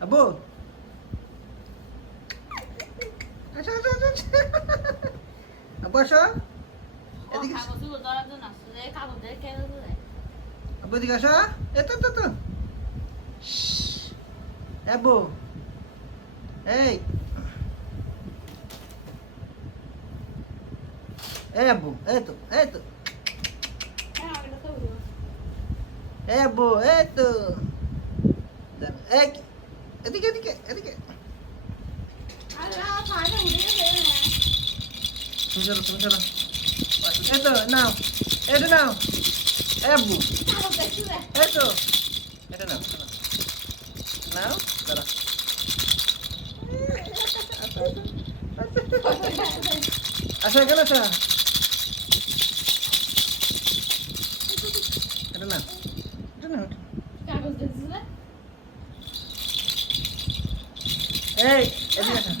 আব্বু আসো আসো আসো আসো। আব্বু আসো এদিকে আসো। আব্বু এদিকে আসো এতো তো তো আব্বু এই এই আব্বু এই তো এই আব্বু এই তো এই এদিকে এদিকে এদিকে তুমি চলো এই তো নাও এটা নাও এই আব্বু এই তো এটা নাও নাও দাঁড়া আসো এখানে আসো এটা নাও এটা নাও এই এদিকে আসো